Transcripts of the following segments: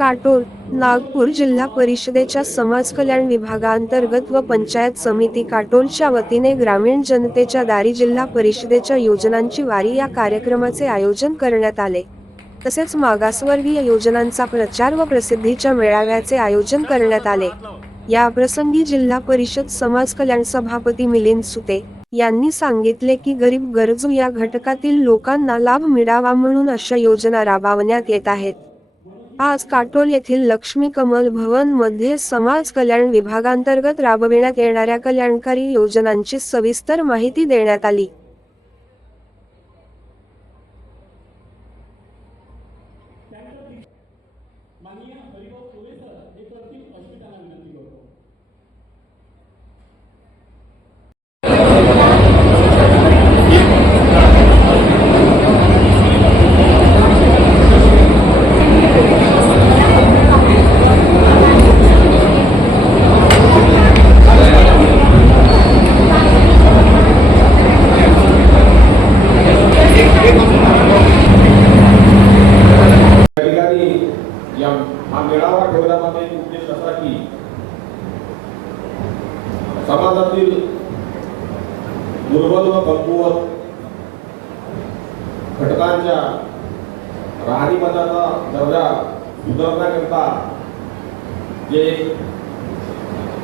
काटोल नागपूर जिल्हा परिषदेच्या समाज कल्याण विभागांतर्गत व पंचायत समिती काटोलच्या वतीने ग्रामीण जनतेच्या दारी जिल्हा परिषदेच्या योजनांची वारी या कार्यक्रमाचे आयोजन करण्यात आले. तसेच मागासवर्गीय योजनांचा प्रचार व प्रसिद्धीच्या मेळाव्याचे आयोजन करण्यात आले. या प्रसंगी जिल्हा परिषद समाज कल्याण सभापती मिलिंद सुते यांनी सांगितले की गरीब गरजू या घटकातील लोकांना लाभ मिळावा म्हणून अशा योजना राबवण्यात येत आहेत. आज काटोल येथील लक्ष्मी कमल भवनमध्ये समाज कल्याण विभागांतर्गत राबविण्यात येणाऱ्या कल्याणकारी योजनांची सविस्तर माहिती देण्यात आली ठिकाणी या हा मेळावा ठेवण्यामागे एक उद्देश असा की समाजातील दुर्बल व कमकुवत घटकांच्या राहणीमानाचा दर्जा सुधारण्याकरता जे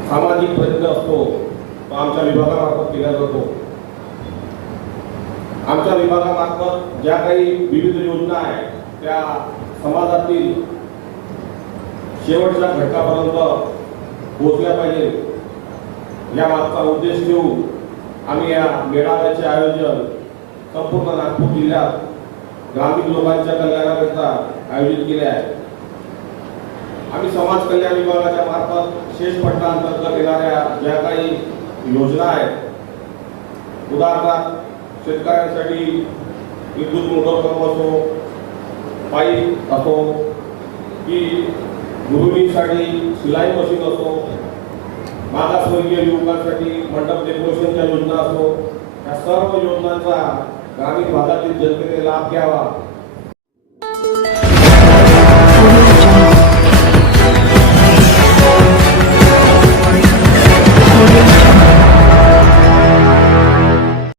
सामाजिक प्रयत्न असतो तो आमच्या विभागामार्फत केला जातो. आमच्या विभागामार्फत ज्या काही विविध योजना आहेत त्या समाजातील शेवटच्या घटकापर्यंत पोहोचल्या पाहिजे या मागचा उद्देश घेऊन आम्ही या मेळाव्याचे आयोजन संपूर्ण नागपूर जिल्ह्यात ग्रामीण लोकांच्या कल्याणाकरता आयोजित केले आहे. आम्ही समाज कल्याण विभागाच्या मार्फत शेष पट्टा अंतर्गत येणाऱ्या ज्या काही योजना आहेत उदाहरणार्थ शेतकऱ्यांसाठी विद्युत मोटर पंप असो पाईप असो की गृहिणीसाठी सिलाई मशीन असो मागासवर्गीय युवकांसाठी मंडप डेकोरेशनच्या योजना असो या सर्व योजनांचा ग्रामीण भागातील जनतेने लाभ घ्यावा.